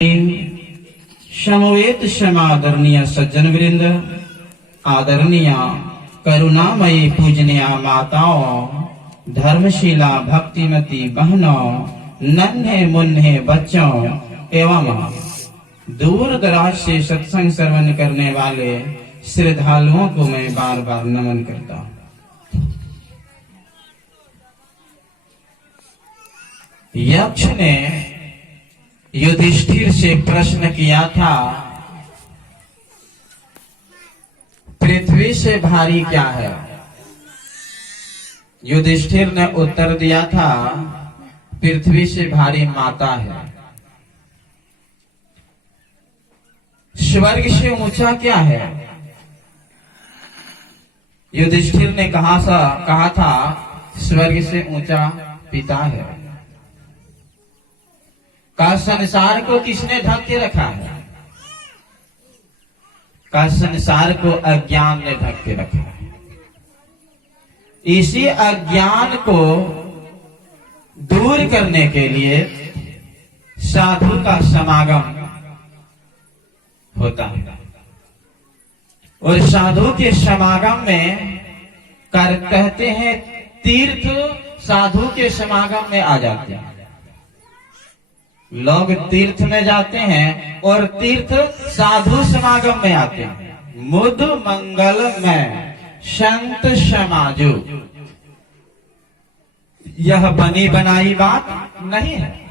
समवेत समादरणीय सज्जन वृंद, आदरणीय करुणामयी पूजनीय माताओं, धर्मशीला भक्तिमती बहनों, नन्हे मुन्ने बच्चों एवं दूर दराज से सत्संग श्रवण करने वाले श्रद्धालुओं को मैं बार बार नमन करता हूँ। यक्ष ने युधिष्ठिर से प्रश्न किया था, पृथ्वी से भारी क्या है? युधिष्ठिर ने उत्तर दिया था, पृथ्वी से भारी माता है। स्वर्ग से ऊंचा क्या है? युधिष्ठिर ने कहा था, स्वर्ग से ऊंचा पिता है। का संसार को किसने ढक के रखा है? का संसार को अज्ञान ने ढक के रखा है। इसी अज्ञान को दूर करने के लिए साधु का समागम होता है और साधु के समागम में कहते हैं तीर्थ साधु के समागम में आ जाते हैं। लोग तीर्थ में जाते हैं और तीर्थ साधु समागम में आते हैं। मुद मंगल में संत समाजो, यह बनी बनाई बात नहीं है।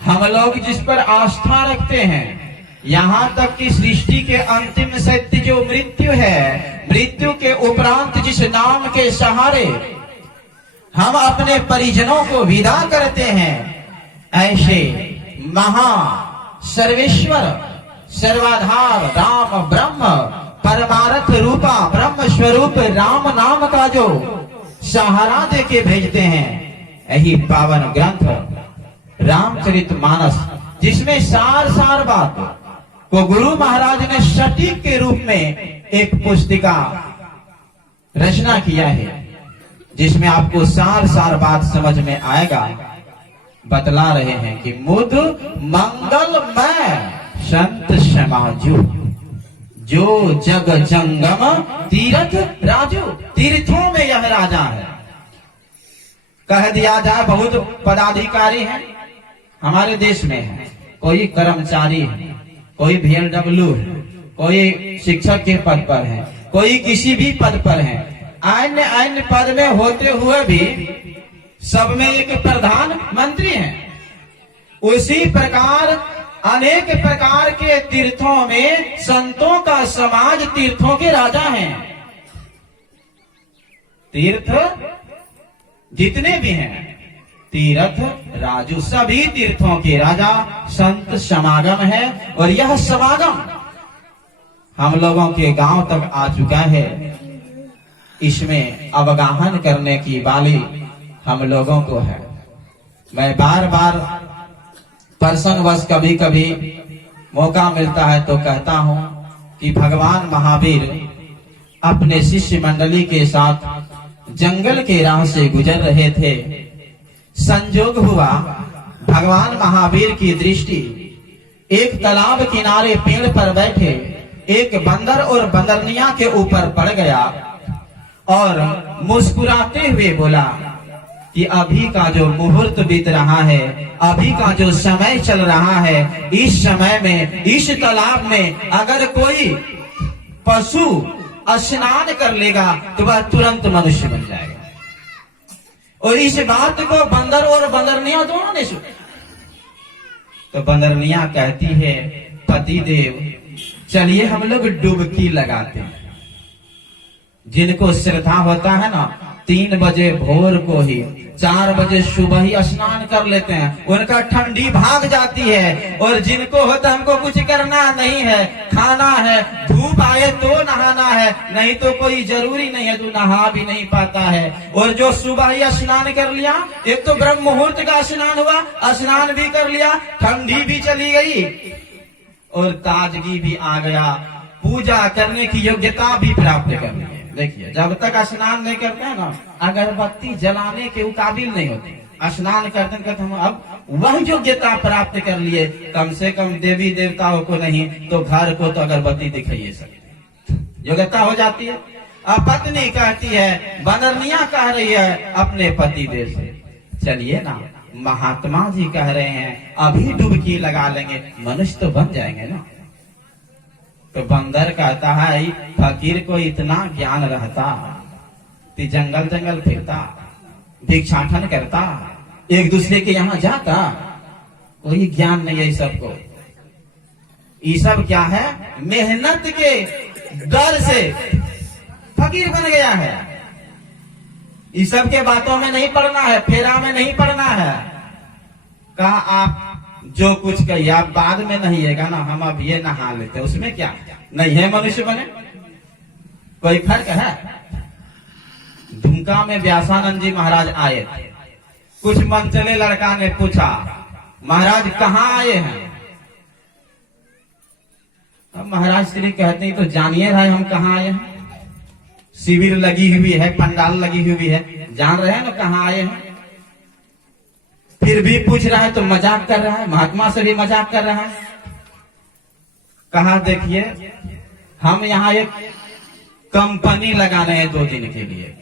हम लोग जिस पर आस्था रखते हैं, यहाँ तक कि सृष्टि के अंतिम सत्य जो मृत्यु है, मृत्यु के उपरांत जिस नाम के सहारे हम अपने परिजनों को विदा करते हैं, ऐसे महा सर्वेश्वर सर्वाधार राम ब्रह्म परमार्थ रूपा ब्रह्म स्वरूप राम नाम का जो सहारा दे के भेजते हैं, यही पावन ग्रंथ रामचरितमानस, जिसमें सार बात को गुरु महाराज ने सटीक के रूप में एक पुस्तिका रचना किया है, जिसमें आपको सार बात समझ में आएगा। बतला रहे हैं कि मुद मंगलमय संत समाजो, जो जग जंगम तीर्थ राजू, तीर्थों में यह राजा है। कह दिया जाए, बहुत पदाधिकारी हैं हमारे देश में है, कोई कर्मचारी है, कोई VLW है, कोई शिक्षक के पद पर है, कोई किसी भी पद पर है। अन्य पद में होते हुए भी सब में एक प्रधानमंत्री है। उसी प्रकार अनेक प्रकार के तीर्थों में संतों का समाज तीर्थों के राजा हैं। तीर्थ जितने भी हैं, तीर्थ राजू, सभी तीर्थों के राजा संत समागम है। और यह समागम हम लोगों के गांव तक आ चुका है। इसमें अवगाहन करने की बाली हम लोगों को है। मैं बार बार प्रसंगवश कभी कभी मौका मिलता है तो कहता हूं कि भगवान महावीर अपने शिष्य मंडली के साथ जंगल के राह से गुजर रहे थे। संजोग हुआ, भगवान महावीर की दृष्टि एक तालाब किनारे पेड़ पर बैठे एक बंदर और बंदरनिया के ऊपर पड़ गया और मुस्कुराते हुए बोला कि अभी का जो मुहूर्त बीत रहा है, अभी का जो समय चल रहा है, इस समय में इस तालाब में अगर कोई पशु स्नान कर लेगा तो वह तुरंत मनुष्य बन जाएगा। और इस बात को बंदर और बंदरनिया दोनों ने सुना। तो बंदरनिया कहती है, पतिदेव चलिए हम लोग डुबकी लगाते हैं। जिनको श्रद्धा होता है ना, 3 बजे भोर को ही 4 बजे सुबह ही स्नान कर लेते हैं, उनका ठंडी भाग जाती है। और जिनको होता हमको कुछ करना नहीं है, खाना है, धूप आए तो नहाना है, नहीं तो कोई जरूरी नहीं है, तो नहा भी नहीं पाता है। और जो सुबह ही स्नान कर लिया, एक तो ब्रह्म मुहूर्त का स्नान हुआ, स्नान भी कर लिया, ठंडी भी चली गई और ताजगी भी आ गया, पूजा करने की योग्यता भी प्राप्त कर ली। देखिए, जब तक स्नान नहीं करते हैं ना, अगरबत्ती जलाने के काबिल नहीं होते। स्नान करते करते हम अब वह योग्यता प्राप्त कर लिए, कम से कम देवी देवताओं को नहीं तो घर को तो अगरबत्ती दिखाइए सकते, योग्यता हो जाती है। अब पत्नी कहती है, बंदरनिया कह रही है अपने पति देव से, चलिए ना, महात्मा जी कह रहे हैं अभी डुबकी लगा लेंगे, मनुष्य तो बन जाएंगे ना। तो बंदर कहता है, फकीर को इतना ज्ञान रहता कि जंगल जंगल फिरता, भिक्षाटन करता, एक दूसरे के यहाँ जाता, कोई ज्ञान नहीं है सबको। ये सब क्या है, मेहनत के डर से फकीर बन गया है। इस सब के बातों में नहीं पड़ना है, फेरा में नहीं पड़ना है। कहा आप जो कुछ कहिए आप बाद में नहाइएगा ना, हम अब ये नहा लेते, उसमें क्या नहीं है, मनुष्य बने, कोई फर्क है। दुमका में व्यासानंद जी महाराज आए, कुछ मनचले लड़का ने पूछा, महाराज कहाँ आए हैं? अब महाराज श्री कहते हैं तो जानिए रहे हम कहाँ आए हैं, शिविर लगी हुई है, पंडाल लगी हुई है, जान रहे हैं ना कहाँ आए हैं। फिर भी पूछ रहा है तो मजाक कर रहा है, महात्मा से भी मजाक कर रहा है। कहा देखिए हम यहाँ एक कंपनी लगाने हैं 2 दिन के लिए।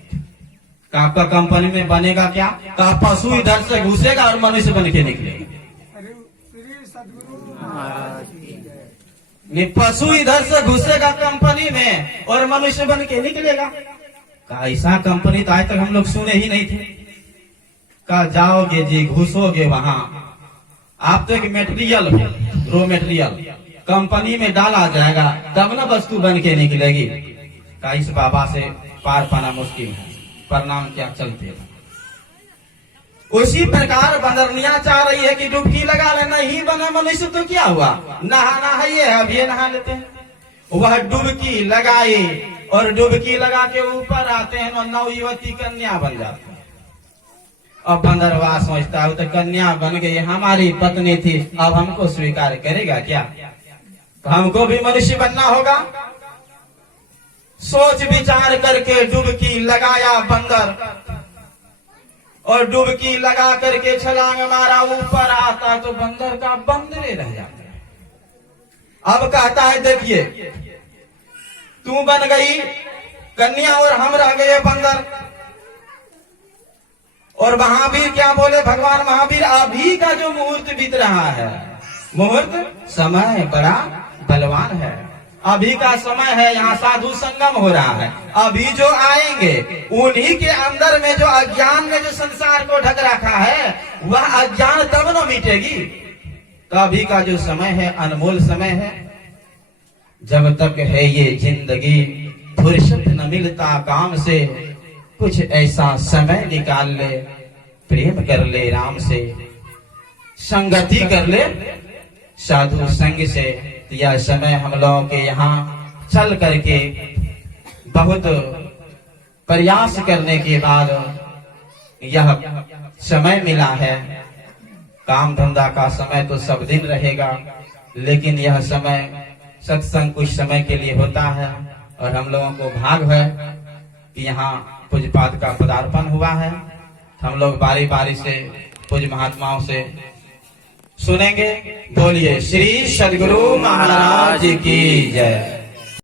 आपका कंपनी में बनेगा क्या? कहा पशु इधर से घुसेगा और मनुष्य बन के निकलेगा। पशु इधर से घुसेगा कंपनी में और मनुष्य बन के निकलेगा। कहा ऐसा कंपनी तो आज तक हम लोग सुने ही नहीं थे। कहा जाओगे जी, घुसोगे वहां, आप तो एक मेटेरियल हो, रो मेटेरियल कंपनी में डाला जाएगा तब ना वस्तु बन के निकलेगी। कहा इस बाबा से पार पाना मुश्किल है, प्रणाम क्या चलते हैं। उसी प्रकार बंदरनिया चाह रही है कि डुबकी लगा लेना, ही बना मनुष्य तो क्या हुआ, नहाना है ये, अब ये नहा लेते हैं। वह डुबकी लगाई और डुबकी लगा के ऊपर आते हैं और नवयुवती कन्या बन जाते हैं। अब बंदरवा सोचता है तो कन्या बन गई, हमारी पत्नी थी, अब हमको स्वीकार करेगा क्या? तो हमको भी मनुष्य बनना होगा। सोच विचार करके डुबकी लगाया बंदर, और डुबकी लगा करके छलांग मारा, ऊपर आता तो बंदर का बंदरे रह जाता है। अब कहता है देखिए तू बन गई कन्या और हम रह गए बंदर। और महावीर क्या बोले, भगवान महावीर अभी का जो मुहूर्त बीत रहा है, मुहूर्त समय बड़ा बलवान है, अभी का समय है, यहाँ साधु संगम हो रहा है। अभी जो आएंगे उन्हीं के अंदर में जो अज्ञान ने जो संसार को ढक रखा है, वह अज्ञान तब न मिटेगी। तो अभी का जो समय है अनमोल समय है। जब तक है ये जिंदगी फुर्सत न मिलता काम से, कुछ ऐसा समय निकाल ले, प्रेम कर ले राम से, संगति कर ले साधु संग से। यह समय हम लोगों के यहाँ चल करके बहुत प्रयास करने के बाद यह समय मिला है। काम धंधा का समय तो सब दिन रहेगा, लेकिन यह समय सत्संग कुछ समय के लिए होता है। और हम लोगों को भाग है कि यहाँ पूज्यपाद का पदार्पण हुआ है। हम लोग बारी बारी से पूज्य महात्माओं से सुनेंगे। बोलिए श्री सद्गुरु महाराज की जय।